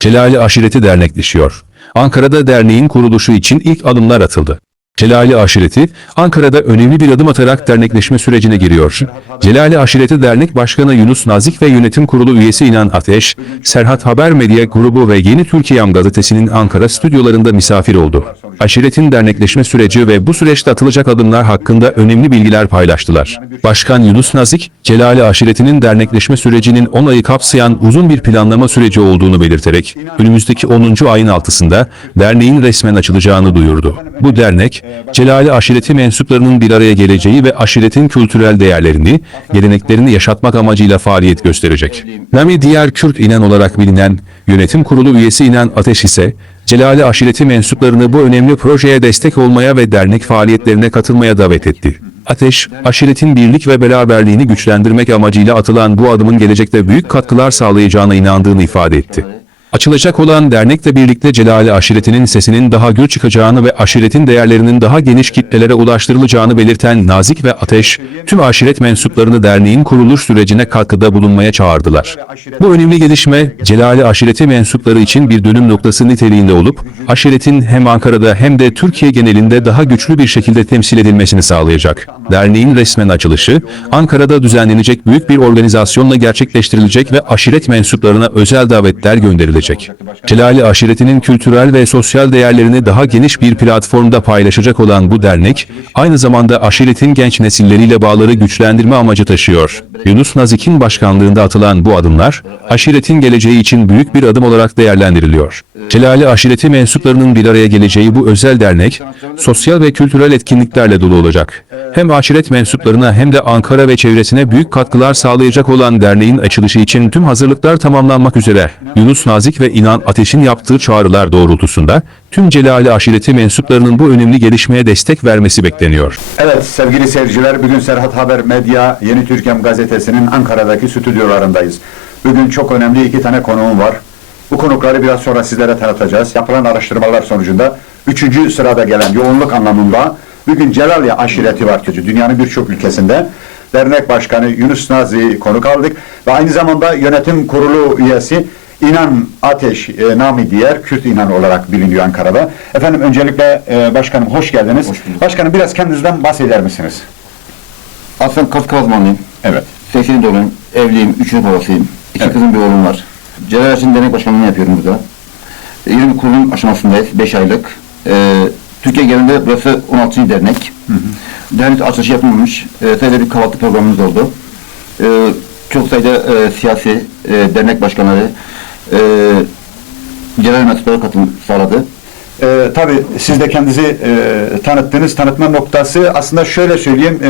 Celali Aşireti dernekleşiyor. Ankara'da derneğin kuruluşu için ilk adımlar atıldı. Celali Aşireti, Ankara'da önemli bir adım atarak dernekleşme sürecine giriyor. Celali Aşireti Dernek Başkanı Yunus Nazik ve Yönetim Kurulu üyesi İnan Ateş, Serhat Haber Medya Grubu ve Yeni Türkiye'm gazetesinin Ankara stüdyolarında misafir oldu. Aşiretin dernekleşme süreci ve bu süreçte atılacak adımlar hakkında önemli bilgiler paylaştılar. Başkan Yunus Nazik, Celali Aşireti'nin dernekleşme sürecinin 10 ayı kapsayan uzun bir planlama süreci olduğunu belirterek, önümüzdeki 10. ayın altısında derneğin resmen açılacağını duyurdu. Bu dernek, Celali Aşireti mensuplarının bir araya geleceği ve aşiretin kültürel değerlerini, geleneklerini yaşatmak amacıyla faaliyet gösterecek. Nami diğer Kürt İnan olarak bilinen yönetim kurulu üyesi İnan Ateş ise, Celali Aşireti mensuplarını bu önemli projeye destek olmaya ve dernek faaliyetlerine katılmaya davet etti. Ateş, aşiretin birlik ve beraberliğini güçlendirmek amacıyla atılan bu adımın gelecekte büyük katkılar sağlayacağına inandığını ifade etti. Açılacak olan dernekle birlikte Celali aşiretinin sesinin daha gür çıkacağını ve aşiretin değerlerinin daha geniş kitlelere ulaştırılacağını belirten Nazik ve Ateş, tüm aşiret mensuplarını derneğin kuruluş sürecine katkıda bulunmaya çağırdılar. Bu önemli gelişme, Celali aşireti mensupları için bir dönüm noktası niteliğinde olup, aşiretin hem Ankara'da hem de Türkiye genelinde daha güçlü bir şekilde temsil edilmesini sağlayacak. Derneğin resmen açılışı, Ankara'da düzenlenecek büyük bir organizasyonla gerçekleştirilecek ve aşiret mensuplarına özel davetler gönderilecek. Celali aşiretinin kültürel ve sosyal değerlerini daha geniş bir platformda paylaşacak olan bu dernek, aynı zamanda aşiretin genç nesilleriyle bağları güçlendirme amacı taşıyor. Yunus Nazik'in başkanlığında atılan bu adımlar, aşiretin geleceği için büyük bir adım olarak değerlendiriliyor. Celali aşireti mensuplarının bir araya geleceği bu özel dernek, sosyal ve kültürel etkinliklerle dolu olacak. Hem aşiret mensuplarına hem de Ankara ve çevresine büyük katkılar sağlayacak olan derneğin açılışı için tüm hazırlıklar tamamlanmak üzere. Yunus Nazik ve İnan Ateş'in yaptığı çağrılar doğrultusunda tüm Celali aşireti mensuplarının bu önemli gelişmeye destek vermesi bekleniyor. Evet sevgili seyirciler bugün Serhat Haber Medya Yeni Türkiye'm gazetesinin Ankara'daki stüdyolarındayız. Bugün çok önemli iki tane konuğum var. Bu konukları biraz sonra sizlere tanıtacağız. Yapılan araştırmalar sonucunda üçüncü sırada gelen yoğunluk anlamında bugün Celaliye aşireti var Türkiye. Dünyanın birçok ülkesinde. Dernek Başkanı Yunus Nazi'yi konuk aldık ve aynı zamanda yönetim kurulu üyesi İnan Ateş, e, Nami diğer Kürt İnan olarak biliniyor Ankara'da. Efendim öncelikle e, başkanım hoş geldiniz. Hoş bulduk. Başkanım biraz kendinizden bahseder misiniz? Aslen Kaz Kazmanlıyım. Evet. 80 doğumluyum. Evliyim. Üçüncü babasıyım. İki Evet. kızım bir oğlum var. Celal Erçin Dernek Başkanlığı'nı yapıyorum burada. E, Yeni bir kurulum aşamasındayız. 5 aylık. E, Türkiye genelinde burası 16. dernek. Dernek açılışı yapılmamış. E, sadece bir kahvaltı programımız oldu. E, çok sayıda e, siyasi e, dernek başkanları e, Celal mensupları katılım sağladı. Ee, tabii siz de kendinizi e, tanıttınız. Tanıtma noktası aslında şöyle söyleyeyim. e,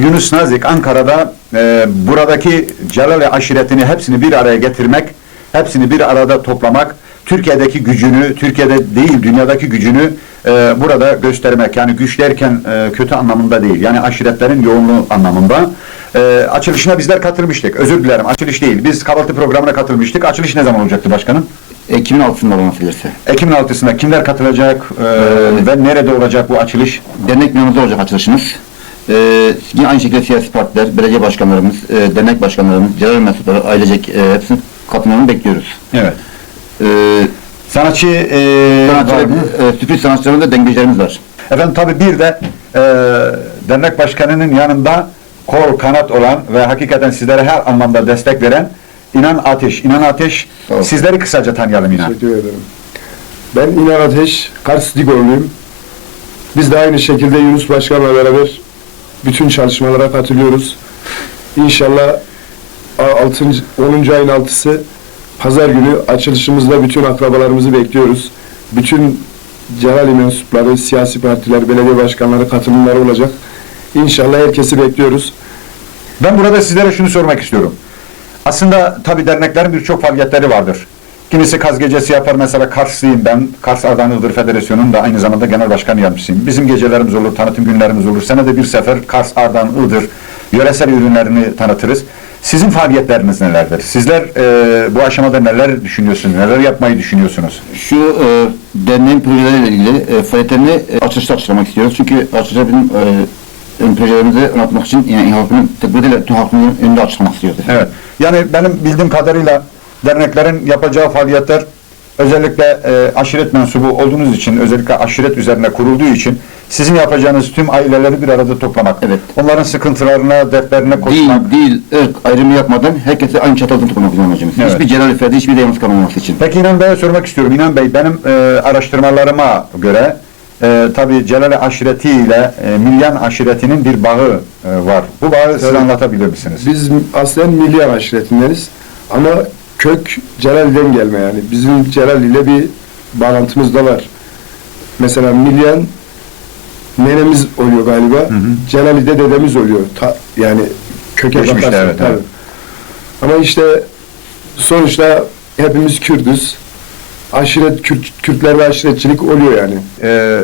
Yunus Nazik Ankara'da e, buradaki Celali aşiretini hepsini bir araya getirmek, hepsini bir arada toplamak, Türkiye'deki gücünü, Türkiye'de değil dünyadaki gücünü e, burada göstermek. Yani güç derken e, kötü anlamında değil. Yani aşiretlerin yoğunluğu anlamında. E, açılışına bizler katılmıştık. Özür dilerim açılış değil. Biz kahvaltı programına katılmıştık. Açılış ne zaman olacaktı başkanım? Ekim'in altısında olması gelirse. Ekim'in altısında kimler katılacak e, ve nerede olacak bu açılış? Dernek binamızda olacak açılışımız. Ee, yine aynı şekilde siyasi partiler, belediye başkanlarımız, e, dernek başkanlarımız, celal mensupları, ailecek e, hepsinin katılımını bekliyoruz. Evet. Ee, Sanatçı, e, var mı? e, sürpriz sanatçılarımız da dengecilerimiz var. Efendim tabii bir de e, dernek başkanının yanında kol kanat olan ve hakikaten sizlere her anlamda destek veren İnan Ateş. İnan Ateş, Sağ sizleri kısaca tanıyalım İnan. Teşekkür ederim. Ben İnan Ateş, Kars Digorluyum. Biz de aynı şekilde Yunus Başkan'la beraber bütün çalışmalara katılıyoruz. İnşallah 6. 10. ayın 6'sı Pazar günü açılışımızda bütün akrabalarımızı bekliyoruz. Bütün Celali mensupları, siyasi partiler, belediye başkanları katılımları olacak. İnşallah herkesi bekliyoruz. Ben burada sizlere şunu sormak istiyorum. Aslında tabii derneklerin birçok faaliyetleri vardır. Kimisi kaz gecesi yapar mesela Karslıyım ben. Kars Ardahan Ildır Federasyonu'nun da aynı zamanda genel başkan yardımcısıyım. Bizim gecelerimiz olur, tanıtım günlerimiz olur. Senede bir sefer Kars Ardahan Ildır yöresel ürünlerini tanıtırız. Sizin faaliyetleriniz nelerdir? Sizler e, bu aşamada neler düşünüyorsunuz? Neler yapmayı düşünüyorsunuz? Şu e, derneğin projeleriyle ilgili e, faaliyetlerini e, açılışta açıklamak istiyoruz. Çünkü açılışta bizim e, projelerimizi anlatmak için yani halkının, tek tüm halkının önünde açıklamak istiyoruz. Evet. Yani benim bildiğim kadarıyla derneklerin yapacağı faaliyetler özellikle e, aşiret mensubu olduğunuz için, özellikle aşiret üzerine kurulduğu için sizin yapacağınız tüm aileleri bir arada toplamak. Evet. Onların sıkıntılarına, dertlerine koşmak. dil, ırk ayrımı yapmadan herkesi aynı çatı altında tutmak bizim amacımız. Evet. Hiçbir celal ferdi, hiçbir de yalnız kalmaması için. Peki İnan Bey'e sormak istiyorum. İnan Bey, benim e, araştırmalarıma göre e, tabi Celal aşireti ile e, Milyan aşiretinin bir bağı e, var. Bu bağı siz anlatabilir misiniz? Biz aslen Milyan aşiretindeniz ama kök Celal'den gelme yani. Bizim Celal ile bir bağlantımız da var. Mesela Milyan nenemiz oluyor galiba. Celali de dedemiz oluyor. Ta- yani köke Geçmişte, bakarsan evet, tabii. evet. Ama işte sonuçta hepimiz Kürdüz. Aşiret, Kürt, Kürtler ve aşiretçilik oluyor yani. e,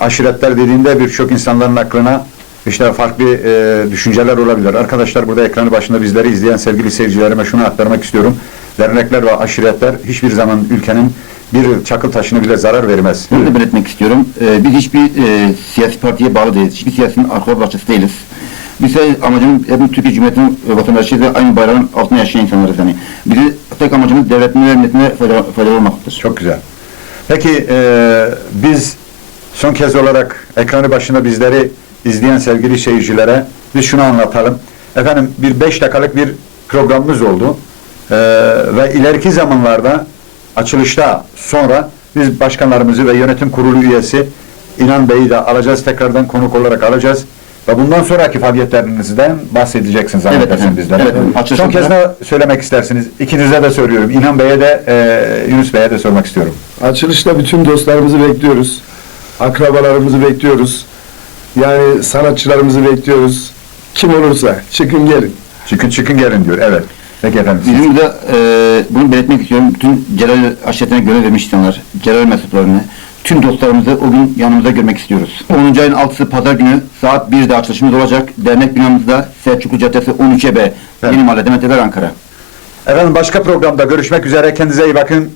aşiretler dediğinde birçok insanların aklına işte farklı e, düşünceler olabilir. Arkadaşlar burada ekranı başında bizleri izleyen sevgili seyircilerime şunu aktarmak istiyorum. Dernekler ve aşiretler hiçbir zaman ülkenin bir çakıl taşını bile zarar vermez. Bunu da belirtmek istiyorum. Ee, biz hiçbir e, siyasi partiye bağlı değiliz. Hiçbir siyasetin arka bahçesi değiliz. Biz amacımız hepimiz Türkiye Cumhuriyeti'nin e, vatandaşı ve aynı bayrağın altında yaşayan insanlarız yani. Bizim tek amacımız devletin ve milletine faydalı, faydalı olmaktır. Çok güzel. Peki e, biz son kez olarak ekranı başında bizleri izleyen sevgili seyircilere biz şunu anlatalım. Efendim bir beş dakikalık bir programımız oldu. E, ve ileriki zamanlarda açılışta sonra biz başkanlarımızı ve yönetim kurulu üyesi İnan Bey'i de alacağız. Tekrardan konuk olarak alacağız. Ve bundan sonraki faaliyetlerinizden bahsedeceksiniz Evet zannedersin efendim. bizlere. Evet. Açılışta- Son kez ne söylemek istersiniz? İkinize de söylüyorum. İnan Bey'e de e, Yunus Bey'e de sormak istiyorum. Açılışta bütün dostlarımızı bekliyoruz. Akrabalarımızı bekliyoruz. Yani sanatçılarımızı bekliyoruz. Kim olursa çıkın gelin. Çıkın çıkın gelin diyor. Evet. Peki efendim. siz- Bizim de e, bunu belirtmek istiyorum. Bütün Celal aşiretine görev vermiş insanlar, Celal mensuplarını, tüm dostlarımızı o gün yanımızda görmek istiyoruz. 10. ayın 6'sı Pazar günü saat 1'de açılışımız olacak. Dernek binamızda Selçuklu Caddesi 13'e B. Evet. Yeni Mahalle Demet Ankara. Efendim başka programda görüşmek üzere. Kendinize iyi bakın.